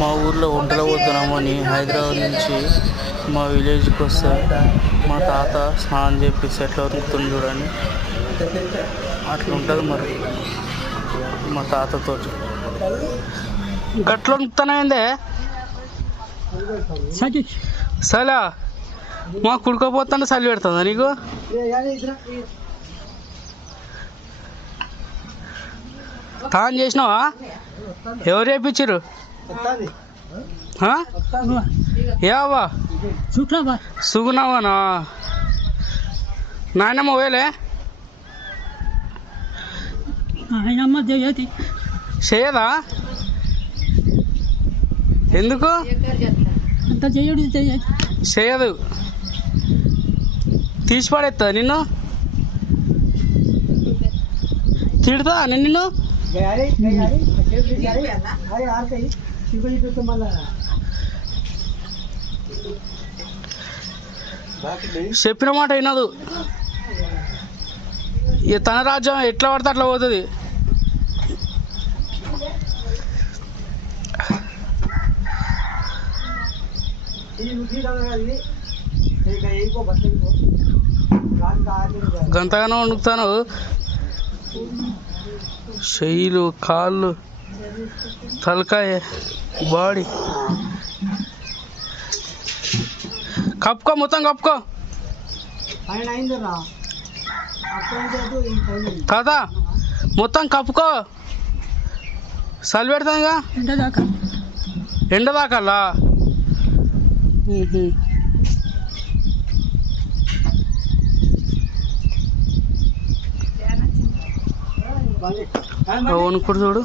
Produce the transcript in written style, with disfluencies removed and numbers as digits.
మా ఊర్లో వంటలు పోతున్నామని హైదరాబాద్ నుంచి మా విలేజ్కి వస్తే మా తాత స్నానం చేపిస్తే ఎట్లా ఉతుకుతుంది చూడండి. అట్లా ఉంటుంది మరి మా తాతతో. గట్ల ఉతుకుతానైందే సలా మా కుడుకోపోతాంటే చలి పెడుతుందా నీకు? తాను చేసినావా? ఎవరు చేయించారు? ఏవా సుగుణావానా? నాయనమ్మ వేలే చేయదా? ఎందుకు చేయదు? తీసి పడేస్తా నిన్ను, తిడతా నిన్ను. చెప్పిన మాట వినదు. తన రాజ్యం ఎట్లా పడితే అట్లా పోతుంది. గంతగానో వండుతాను. చెయ్యిలు, కాళ్ళు, తలకాయ, బాడీ కప్పుకో, మొత్తం కప్పుకో తాత, మొత్తం కప్పుకో. చలి పెడతానుగా ఎండ దాకల్లా. వణుకుడు చూడు.